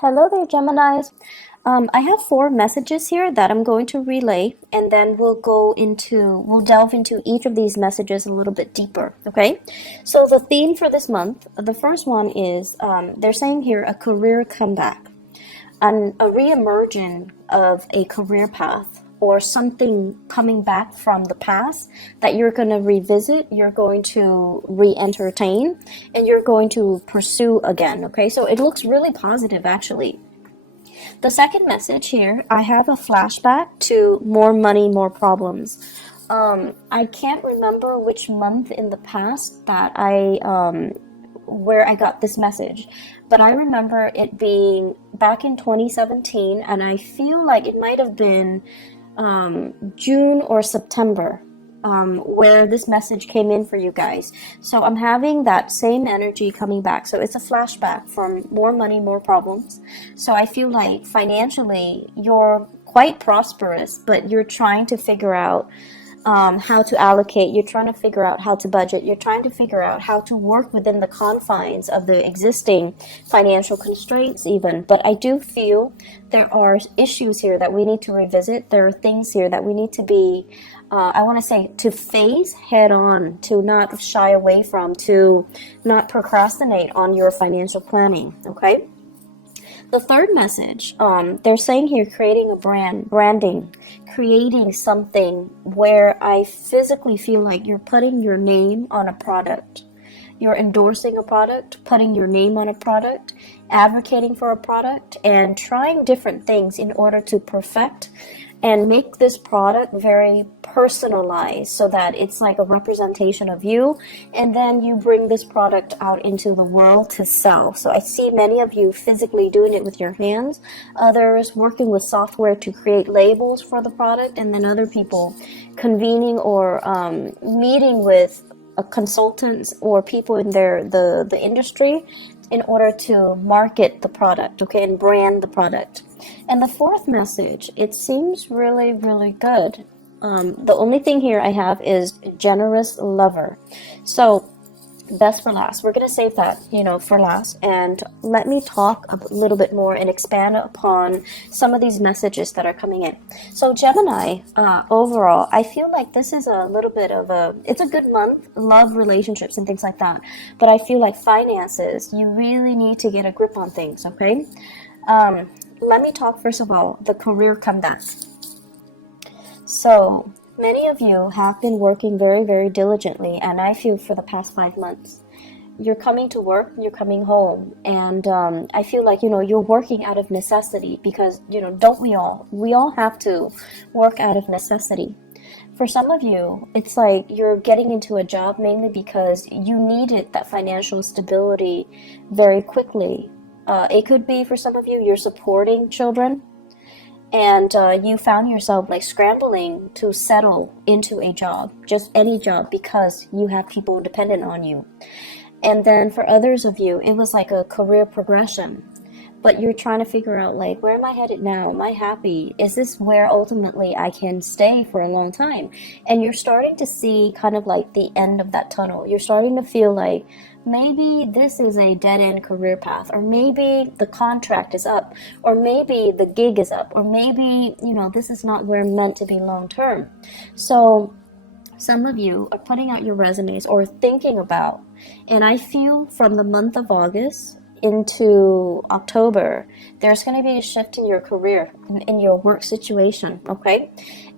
Hello there, Geminis. I have four messages here that I'm going to relay, and then we'll delve into each of these messages a little bit deeper, okay? So the theme for this month, the first one is, they're saying here, a career comeback, a re-emerging of a career path, or something coming back from the past that you're going to revisit, you're going to re-entertain, and you're going to pursue again, okay? So it looks really positive, actually. The second message here, I have a flashback to more money, more problems. I can't remember which month in the past that where I got this message, but I remember it being back in 2017, and I feel like it might have been June or September, where this message came in for you guys. So I'm having that same energy coming back. So it's a flashback from more money, more problems. So I feel like financially you're quite prosperous, but you're trying to figure out how to allocate, you're trying to figure out how to budget, you're trying to figure out how to work within the confines of the existing financial constraints even. But I do feel there are issues here that we need to revisit. There are things here that we need to be, I want to say, to face head on, to not shy away from, to not procrastinate on your financial planning, okay? The third message, they're saying here, creating a branding, creating something where I physically feel like you're putting your name on a product. You're endorsing a product, putting your name on a product, advocating for a product, and trying different things in order to perfect and make this product very personalized so that it's like a representation of you, and then you bring this product out into the world to sell. So I see many of you physically doing it with your hands, others working with software to create labels for the product, and then other people convening or meeting with consultants or people in the industry in order to market the product, okay, and brand the product. And the fourth message, it seems really, really good. The only thing here I have is generous lover. So best for last. We're going to save that, for last. And let me talk a little bit more and expand upon some of these messages that are coming in. So Gemini, overall, I feel like this is a little bit of it's a good month, love, relationships, and things like that. But I feel like finances, you really need to get a grip on things, okay? Let me talk first of all, the career comeback. So many of you have been working very, very diligently, and I feel for the past 5 months. You're coming to work, you're coming home, and I feel like, you're working out of necessity because, don't we all? We all have to work out of necessity. For some of you, it's like you're getting into a job mainly because you needed that financial stability very quickly. It could be for some of you, you're supporting children, and you found yourself like scrambling to settle into a job, just any job, because you have people dependent on you. And then for others of you, it was like a career progression, but you're trying to figure out, like, where am I headed now? Am I happy? Is this where ultimately I can stay for a long time? And you're starting to see kind of like the end of that tunnel. You're starting to feel like maybe this is a dead-end career path, or maybe the contract is up, or maybe the gig is up, or maybe, this is not where I'm meant to be long-term. So some of you are putting out your resumes or thinking about, and I feel from the month of August into October, there's going to be a shift in your career, in your work situation, okay?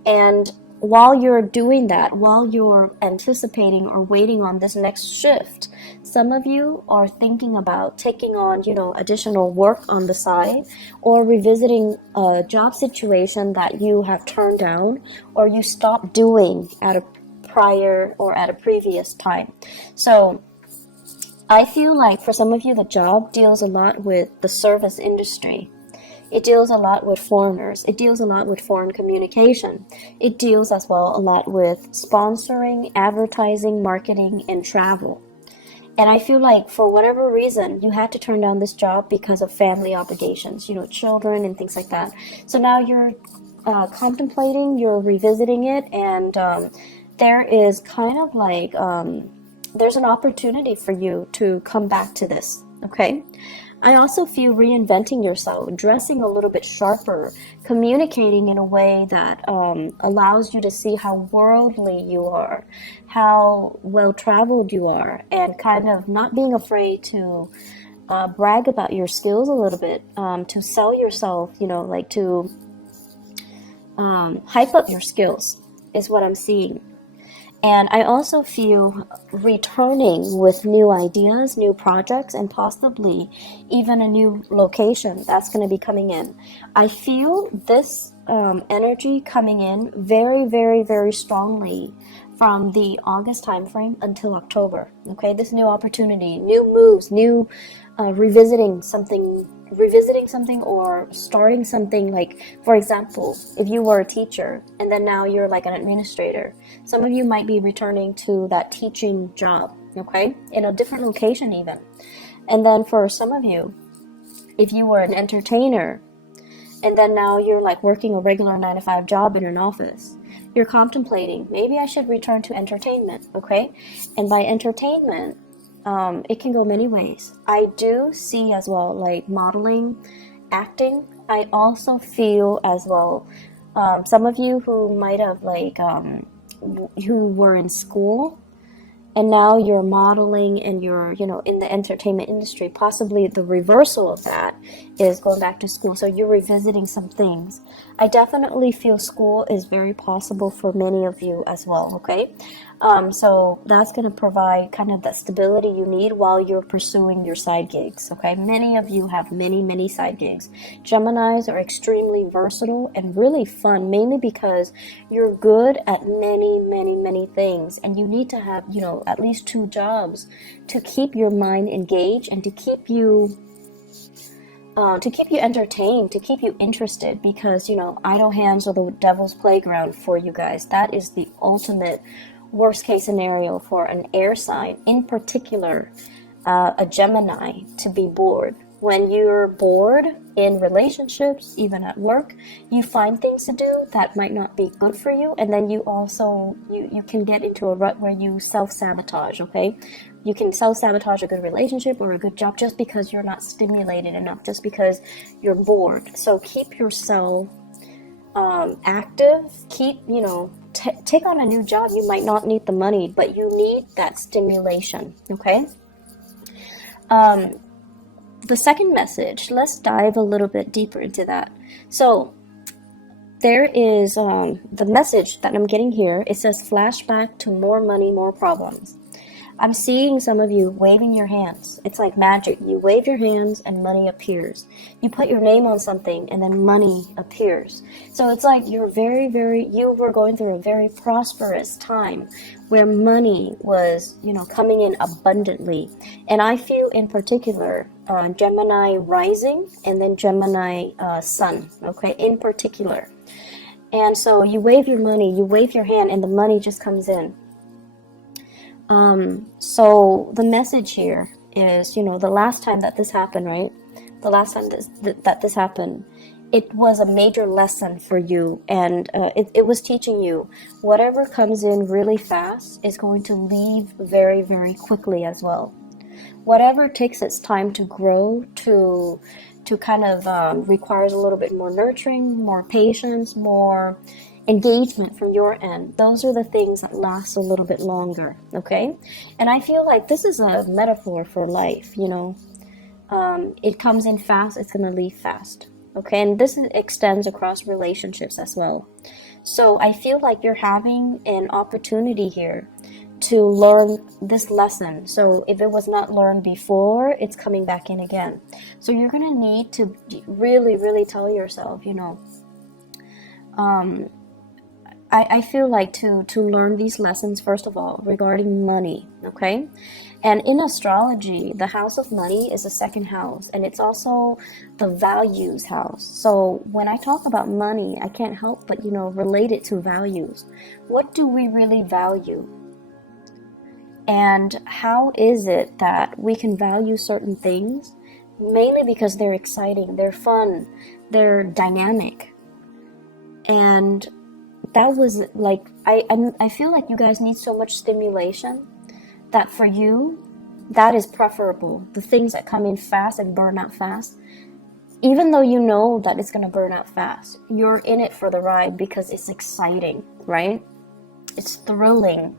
And while you're doing that, while you're anticipating or waiting on this next shift, some of you are thinking about taking on, additional work on the side, or revisiting a job situation that you have turned down or you stopped doing at a prior or at a previous time. So I feel like for some of you, the job deals a lot with the service industry. It deals a lot with foreigners. It deals a lot with foreign communication. It deals as well a lot with sponsoring, advertising, marketing, and travel. And I feel like for whatever reason, you had to turn down this job because of family obligations, children and things like that. So now you're contemplating, you're revisiting it, and there is kind of like, there's an opportunity for you to come back to this, okay? I also feel reinventing yourself, dressing a little bit sharper, communicating in a way that allows you to see how worldly you are, how well traveled you are, and kind of not being afraid to brag about your skills a little bit, to sell yourself, like to hype up your skills is what I'm seeing. And I also feel returning with new ideas, new projects, and possibly even a new location that's going to be coming in. I feel this energy coming in very, very, very strongly from the August timeframe until October. Okay, this new opportunity, new moves, new revisiting something or starting something. Like, for example, if you were a teacher and then now you're like an administrator, some of you might be returning to that teaching job, okay, in a different location even. And then for some of you, if you were an entertainer and then now you're like working a regular 9 to 5 job in an office, you're contemplating, maybe I should return to entertainment, okay? And by entertainment, it can go many ways. I do see as well, like modeling, acting. I also feel as well, some of you who might have like, who were in school and now you're modeling and you're, in the entertainment industry. Possibly the reversal of that is going back to school. So you're revisiting some things. I definitely feel school is very possible for many of you as well, okay? So that's going to provide kind of that stability you need while you're pursuing your side gigs, okay? Many of you have many, many side gigs. Geminis are extremely versatile and really fun, mainly because you're good at many, many, many things, and you need to have, at least 2 jobs to keep your mind engaged and to keep you entertained, to keep you interested, because idle hands are the devil's playground for you guys. That is the ultimate worst case scenario for an air sign, in particular a Gemini, to be bored. When you're bored in relationships, even at work, you find things to do that might not be good for you, and then you also you can get into a rut where you self-sabotage, okay? You can self-sabotage a good relationship or a good job just because you're not stimulated enough, just because you're bored. So keep yourself active. Keep, take on a new job. You might not need the money, but you need that stimulation, okay? The second message, let's dive a little bit deeper into that. So there is the message that I'm getting here. It says flashback to more money, more problems. I'm seeing some of you waving your hands. It's like magic. You wave your hands and money appears. You put your name on something and then money appears. So it's like you're you were going through a very prosperous time where money was, coming in abundantly. And I feel in particular, Gemini rising and then Gemini sun, okay, in particular. And so you wave your money, you wave your hand, and the money just comes in. So the message here is, the last time that this happened, right? The last time that this happened, it was a major lesson for you, and it was teaching you whatever comes in really fast is going to leave very, very quickly as well. Whatever takes its time to grow, to kind of requires a little bit more nurturing, more patience, more engagement from your end. Those are the things that last a little bit longer, okay? And I feel like this is a metaphor for life, it comes in fast, it's going to leave fast, okay? And this extends across relationships as well. So I feel like you're having an opportunity here to learn this lesson. So if it was not learned before, it's coming back in again. So you're going to need to really, really tell yourself, I feel like to learn these lessons, first of all, regarding money, okay? And in astrology, the house of money is the second house, and it's also the values house. So when I talk about money, I can't help but, relate it to values. What do we really value? And how is it that we can value certain things? Mainly because they're exciting, they're fun, they're dynamic. And that was like, I feel like you guys need so much stimulation that for you, That is preferable. The things that come in fast and burn out fast, even though you know that it's going to burn out fast, you're in it for the ride because it's exciting, right? It's thrilling,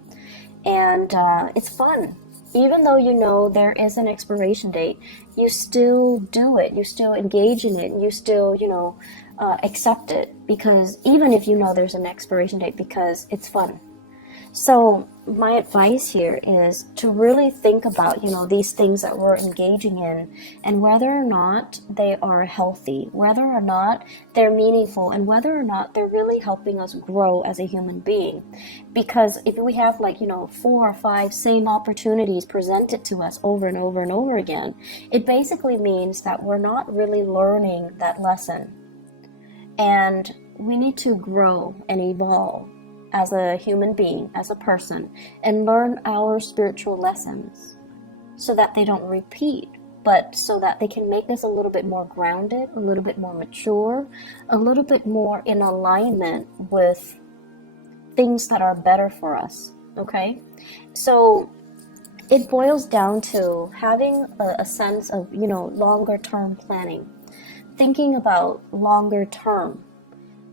and it's fun. Even though you know there is an expiration date, you still do it. You still engage in it. You still, accept it, because even if you know there's an expiration date, because it's fun. So my advice here is to really think about, these things that we're engaging in, and whether or not they are healthy, whether or not they're meaningful, and whether or not they're really helping us grow as a human being. Because if we have 4 or 5 same opportunities presented to us over and over and over again, it basically means that we're not really learning that lesson. And we need to grow and evolve as a human being, as a person, and learn our spiritual lessons so that they don't repeat, but so that they can make us a little bit more grounded, a little bit more mature, a little bit more in alignment with things that are better for us, okay? So it boils down to having a sense of, longer term planning, thinking about longer term.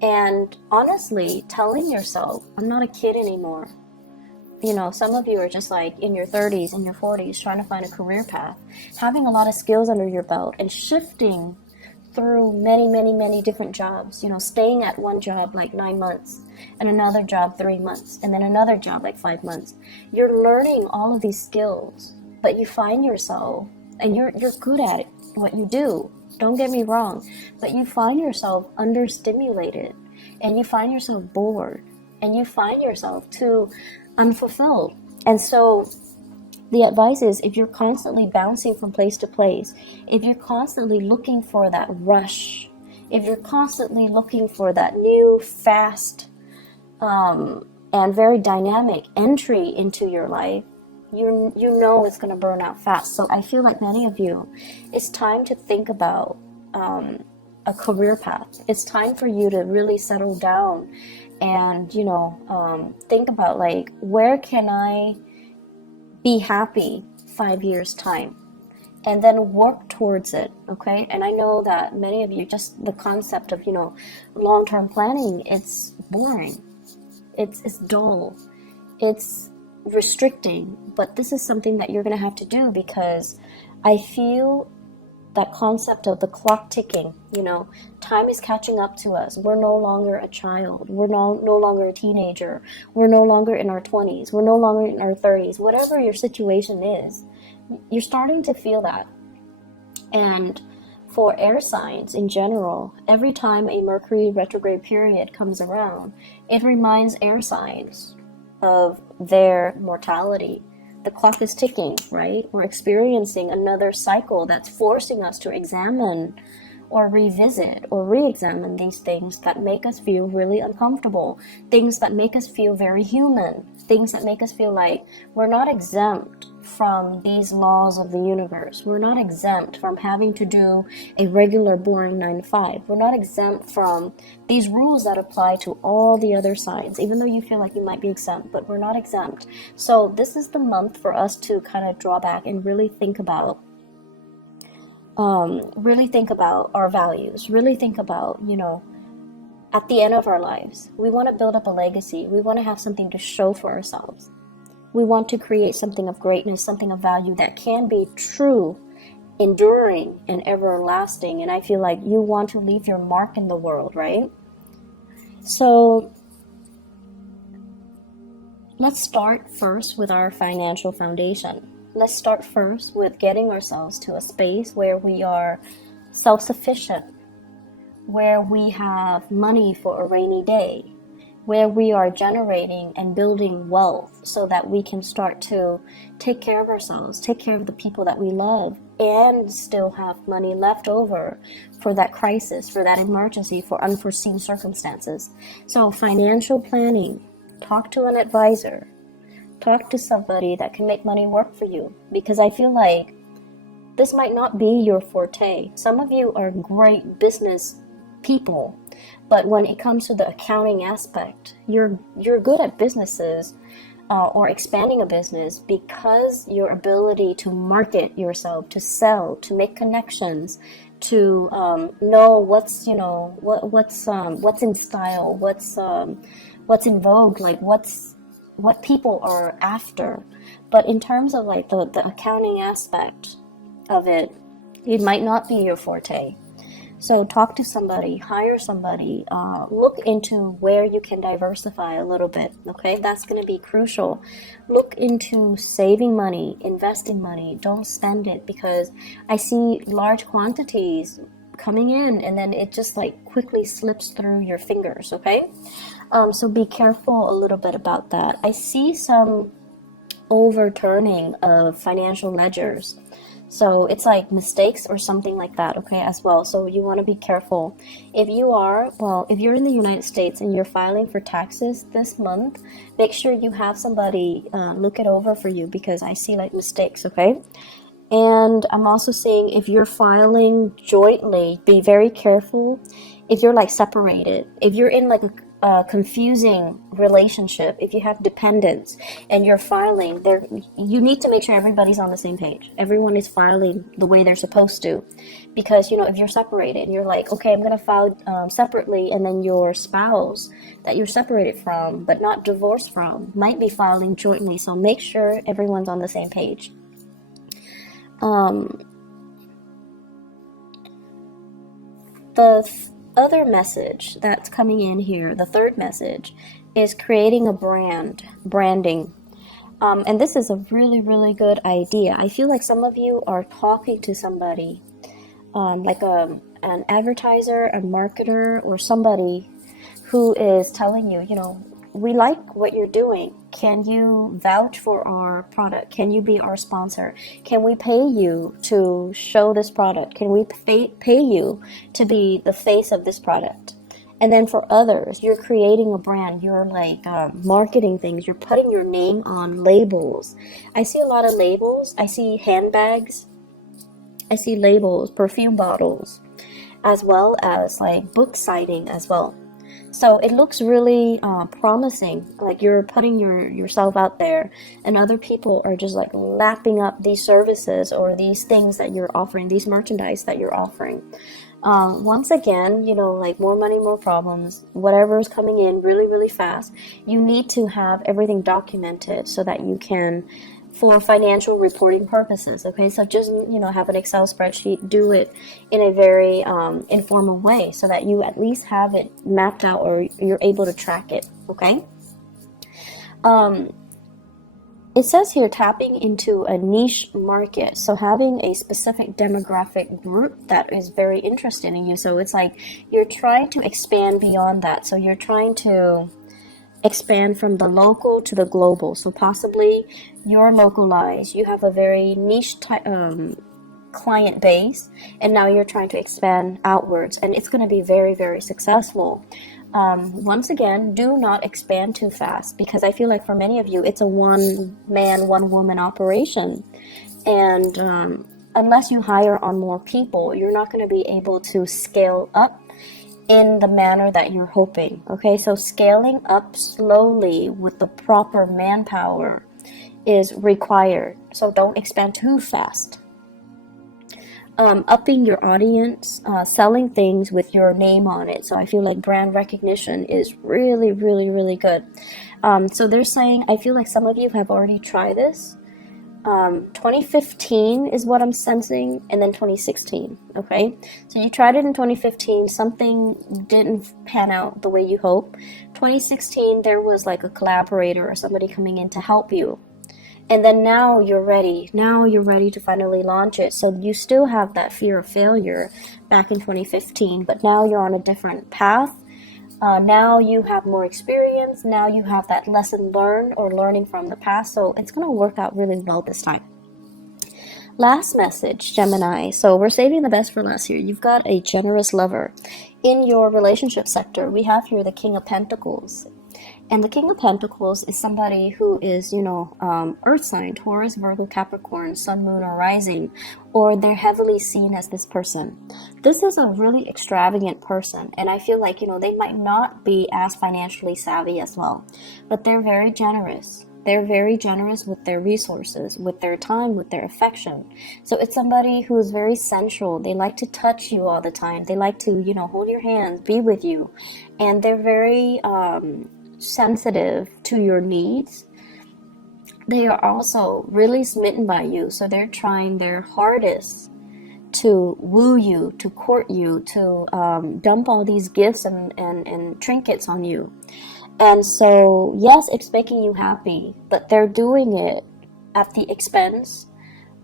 And honestly, telling yourself, I'm not a kid anymore. Some of you are just in your 30s and your 40s trying to find a career path, having a lot of skills under your belt and shifting through many, many, many different jobs, staying at one job 9 months and another job 3 months and then another job 5 months. You're learning all of these skills, but you find yourself, and you're good at it, what you do. Don't get me wrong, but you find yourself understimulated, and you find yourself bored, and you find yourself too unfulfilled. And so the advice is, if you're constantly bouncing from place to place, if you're constantly looking for that rush, if you're constantly looking for that new, fast, and very dynamic entry into your life, you know it's going to burn out fast. So I feel like many of you, it's time to think about a career path. It's time for you to really settle down and, think about where can I be happy 5 years time, and then work towards it, okay? And I know that many of you, just the concept of, long-term planning, it's boring. It's dull. It's restricting, but this is something that you're going to have to do, because I feel that concept of the clock ticking, time is catching up to us. We're no longer a child. We're no longer a teenager. We're no longer in our 20s. We're no longer in our 30s. Whatever your situation is, you're starting to feel that. And for air signs in general, every time a Mercury retrograde period comes around, it reminds air signs of their mortality. The clock is ticking, right? We're experiencing another cycle that's forcing us to examine or revisit or re-examine these things that make us feel really uncomfortable, things that make us feel very human, things that make us feel like we're not exempt from these laws of the universe. We're not exempt from having to do a regular boring 9 to 5. We're not exempt from these rules that apply to all the other signs, even though you feel like you might be exempt, but we're not exempt. So this is the month for us to kind of draw back and really think about our values, really think about, at the end of our lives, we want to build up a legacy. We want to have something to show for ourselves. We want to create something of greatness, something of value that can be true, enduring, and everlasting. And I feel like you want to leave your mark in the world, right? So let's start first with our financial foundation. Let's start first with getting ourselves to a space where we are self-sufficient, where we have money for a rainy day, where we are generating and building wealth so that we can start to take care of ourselves, take care of the people that we love, and still have money left over for that crisis, for that emergency, for unforeseen circumstances. So financial planning, talk to an advisor, talk to somebody that can make money work for you, because I feel like this might not be your forte. Some of you are great business people, but when it comes to the accounting aspect, you're good at businesses, or expanding a business because your ability to market yourself, to sell, to make connections, to know what's in style, what's in vogue, like what people are after. But in terms of like the accounting aspect of it, it might not be your forte. So talk to somebody, hire somebody, look into where you can diversify a little bit, okay? That's going to be crucial. Look into saving money, investing money. Don't spend it, because I see large quantities coming in and then it just like quickly slips through your fingers, okay? So be careful a little bit about that. I see some overturning of financial ledgers. So it's like mistakes or something like that, okay, as well. So you want to be careful. If you're in the United States and you're filing for taxes this month, make sure you have somebody look it over for you, because I see like mistakes, okay? And I'm also seeing if you're filing jointly, be very careful if you're like separated. If you're in like a confusing relationship, if you have dependents and you're filing there, you need to make sure everybody's on the same page. Everyone is filing the way they're supposed to, because if you're separated and you're like, okay, I'm gonna file separately, and then your spouse that you're separated from but not divorced from might be filing jointly. So make sure everyone's on the same page. The other message that's coming in here, the third message, is creating a branding. And this is a really, really good idea. I feel like some of you are talking to somebody, like an advertiser, a marketer, or somebody who is telling you, we like what you're doing. Can you vouch for our product? Can you be our sponsor? Can we pay you to show this product? Can we pay you to be the face of this product? And then for others, you're creating a brand. You're like marketing things. You're putting your name on labels. I see a lot of labels. I see handbags. I see labels, perfume bottles, as well as like book citing as well. So it looks really promising, like you're putting yourself out there, and other people are just like lapping up these services or these things that you're offering, these merchandise that you're offering. Once again, like more money, more problems, whatever is coming in really, really fast, you need to have everything documented so that you can, for financial reporting purposes, okay? So just, have an Excel spreadsheet, do it in a very informal way so that you at least have it mapped out or you're able to track it, okay? It says here tapping into a niche market. So having a specific demographic group that is very interested in you. So it's like you're trying to expand beyond that. So you're trying to expand from the local to the global. So possibly you're localized, you have a very niche client base, and now you're trying to expand outwards, and it's going to be very, very successful. Once again, do not expand too fast, because I feel like for many of you, it's a one-man, one-woman operation. And unless you hire on more people, you're not going to be able to scale up in the manner that you're hoping. Okay, so scaling up slowly with the proper manpower is required. So don't expand too fast. Upping your audience, selling things with your name on it. So I feel like brand recognition is really, really, really good. So they're saying, I feel like some of you have already tried this. 2015 is what I'm sensing, and then 2016, okay? So you tried it in 2015, something didn't pan out the way you hope. 2016, there was like a collaborator or somebody coming in to help you. And then now you're ready. Now you're ready to finally launch it. So you still have that fear of failure back in 2015, but now you're on a different path. Now you have more experience. Now you have that lesson learned or learning from the past. So it's going to work out really well this time. Last message, Gemini. So we're saving the best for last here. You've got a generous lover. In your relationship sector, we have here the King of Pentacles. And the King of Pentacles is somebody who is, earth sign, Taurus, Virgo, Capricorn, Sun, Moon, or Rising, or they're heavily seen as this person. This is a really extravagant person, and I feel like, they might not be as financially savvy as well, but they're very generous. they're very generous with their resources, with their time, with their affection. So it's somebody who is very sensual. They like to touch you all the time. They like to, you know, hold your hands, be with you. And they're very sensitive to your needs. They are also really smitten by you. So they're trying their hardest to woo you, to court you, to dump all these gifts and trinkets on you. And so, yes, it's making you happy, but they're doing it at the expense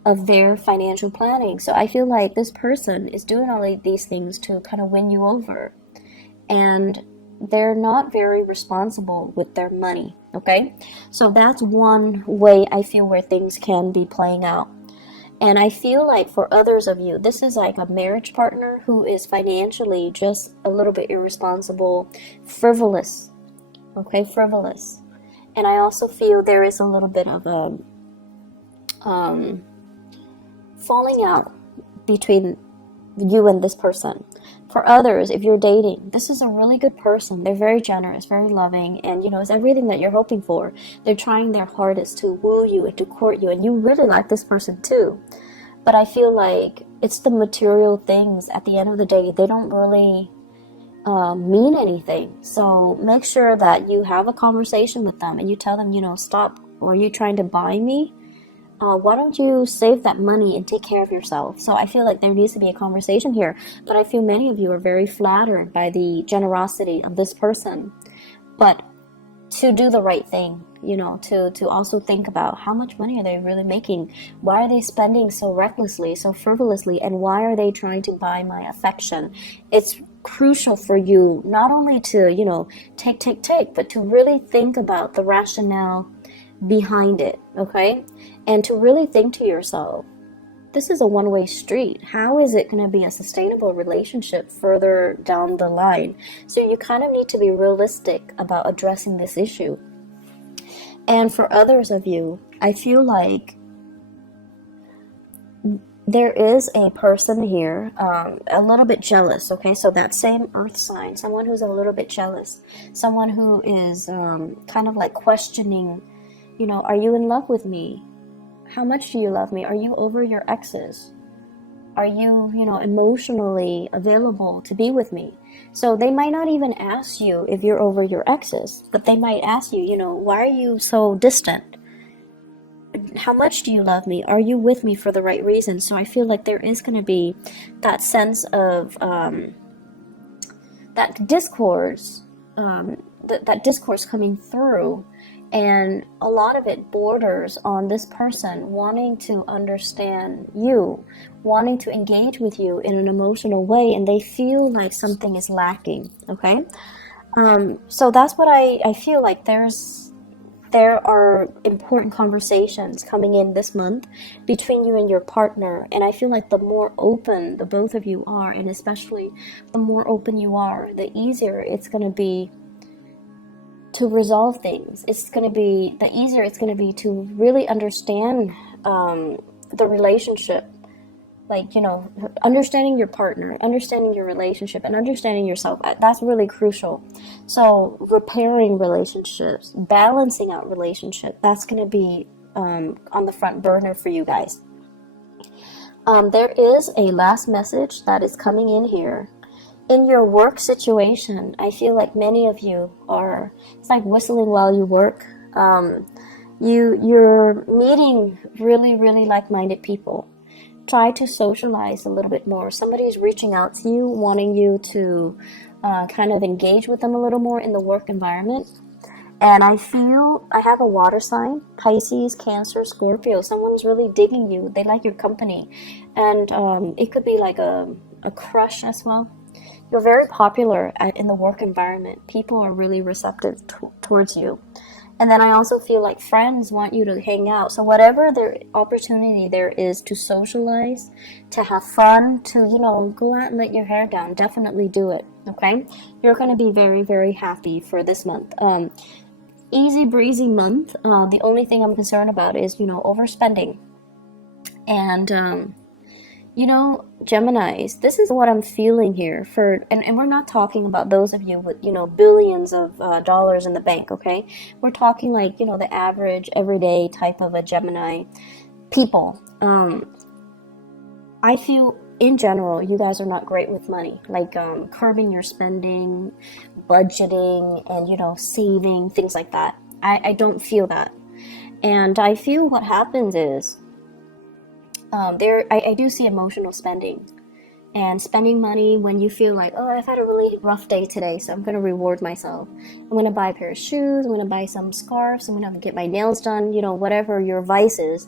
of their financial planning. So I feel like this person is doing all of these things to kind of win you over. And they're not very responsible with their money, okay? So that's one way I feel where things can be playing out. And I feel like for others of you, this is like a marriage partner who is financially just a little bit irresponsible, frivolous, okay, frivolous. And I also feel there is a little bit of a falling out between you and this person. For others, if you're dating, this is a really good person. They're very generous, very loving, and you know, it's everything that you're hoping for. They're trying their hardest to woo you and to court you, and you really like this person too. But I feel like it's the material things at the end of the day. They don't really mean anything. So make sure that you have a conversation with them and you tell them, you know, stop. Are you trying to buy me? Why don't you save that money and take care of yourself? So I feel like there needs to be a conversation here. But I feel many of you are very flattered by the generosity of this person. But to do the right thing, you know, to also think about how much money are they really making? Why are they spending so recklessly, so frivolously? And why are they trying to buy my affection? It's crucial for you not only to, you know, take, but to really think about the rationale behind it, okay? And to really think to yourself, this is a one-way street. How is it going to be a sustainable relationship further down the line? So you kind of need to be realistic about addressing this issue. And for others of you, I feel like there is a person here, a little bit jealous, okay? So that same earth sign, someone who's a little bit jealous, someone who is kind of like questioning, you know, are you in love with me? How much do you love me? Are you over your exes? Are you, you know, emotionally available to be with me? So they might not even ask you if you're over your exes, but they might ask you, you know, why are you so distant? How much do you love me? Are you with me for the right reason? So I feel like there is going to be that sense of that discourse, that discourse coming through. And a lot of it borders on this person wanting to understand you, wanting to engage with you in an emotional way, and they feel like something is lacking, okay? So that's what I feel like there are important conversations coming in this month between you and your partner. And I feel like the more open the both of you are, and especially the more open you are, the easier it's going to be to resolve things. It's going to be, the easier it's going to be to really understand the relationship. Like, you know, understanding your partner, understanding your relationship, and understanding yourself. That's really crucial. So repairing relationships, balancing out relationship, that's going to be on the front burner for you guys. There is a last message that is coming in here. In your work situation, I feel like many of you are, it's like whistling while you work. You're meeting really, really like-minded people. Try to socialize a little bit more. Somebody is reaching out to you, wanting you to kind of engage with them a little more in the work environment. And I feel I have a water sign, Pisces, Cancer, Scorpio. Someone's really digging you. They like your company. And it could be like a crush as well. You're very popular in the work environment. People are really receptive towards you. And then I also feel like friends want you to hang out. So whatever the opportunity there is to socialize, to have fun, to, you know, go out and let your hair down, definitely do it, okay? You're going to be very, very happy for this month. Easy breezy month. The only thing I'm concerned about is, you know, overspending. And You know, Geminis, this is what I'm feeling here for, and we're not talking about those of you with, you know, billions of dollars in the bank, okay? We're talking like, you know, the average, everyday type of a Gemini people. I feel in general, you guys are not great with money, like curbing your spending, budgeting, and, you know, saving, things like that. I don't feel that. And I feel what happens is, I do see emotional spending and spending money when you feel like, oh, I've had a really rough day today, so I'm going to reward myself. I'm going to buy a pair of shoes, I'm going to buy some scarves, I'm going to get my nails done, you know, whatever your vice is.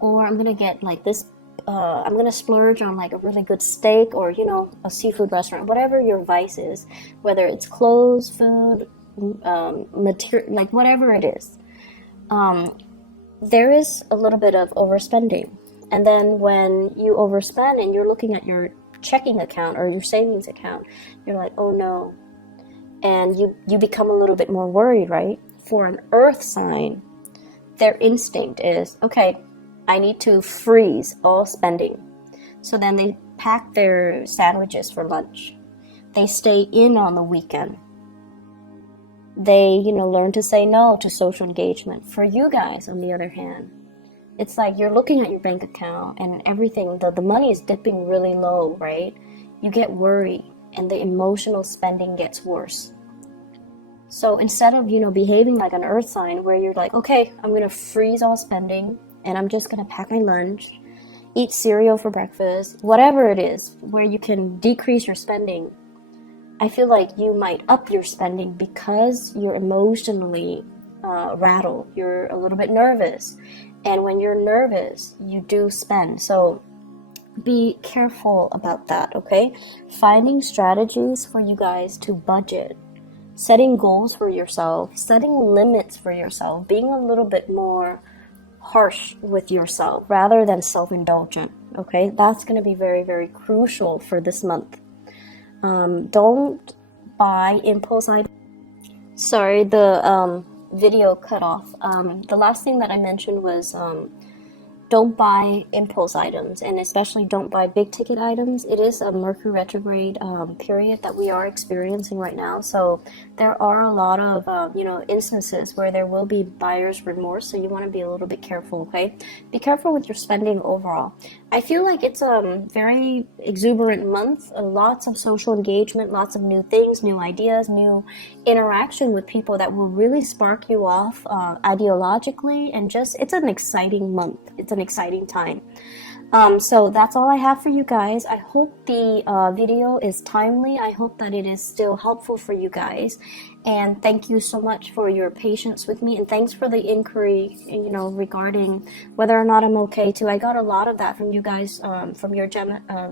Or I'm going to get like this, I'm going to splurge on like a really good steak or, you know, a seafood restaurant, whatever your vice is, whether it's clothes, food, material, like whatever it is. There is a little bit of overspending. And then when you overspend and you're looking at your checking account or your savings account, you're like, oh no. And you become a little bit more worried, right? For an earth sign, their instinct is, okay, I need to freeze all spending. So then they pack their sandwiches for lunch. They stay in on the weekend. They, you know, learn to say no to social engagement. For you guys, on the other hand, it's like you're looking at your bank account and everything, the money is dipping really low, right? You get worried and the emotional spending gets worse. So instead of, you know, behaving like an earth sign where you're like, okay, I'm going to freeze all spending and I'm just going to pack my lunch, eat cereal for breakfast, whatever it is, where you can decrease your spending, I feel like you might up your spending because you're emotionally rattled. You're a little bit nervous. And when you're nervous, you do spend. So be careful about that, okay? Finding strategies for you guys to budget, setting goals for yourself, setting limits for yourself, being a little bit more harsh with yourself rather than self-indulgent, okay? That's going to be very, very crucial for this month. Don't buy impulse items. Sorry, the video cut off. The last thing that I mentioned was don't buy impulse items, and especially don't buy big ticket items. It is a Mercury retrograde period that we are experiencing right now, so there are a lot of you know, instances where there will be buyer's remorse, so you want to be a little bit careful, okay? Be careful with your spending overall. I feel like it's a very exuberant month, lots of social engagement, lots of new things, new ideas, new interaction with people that will really spark you off ideologically, and just, it's an exciting month. It's an exciting time. So that's all I have for you guys. I hope the video is timely. I hope that it is still helpful for you guys. And thank you so much for your patience with me. And thanks for the inquiry, you know, regarding whether or not I'm okay too. I got a lot of that from you guys, from your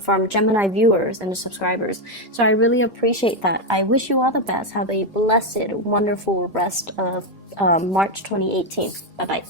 from Gemini viewers and the subscribers. So I really appreciate that. I wish you all the best. Have a blessed, wonderful rest of March 2018. Bye-bye.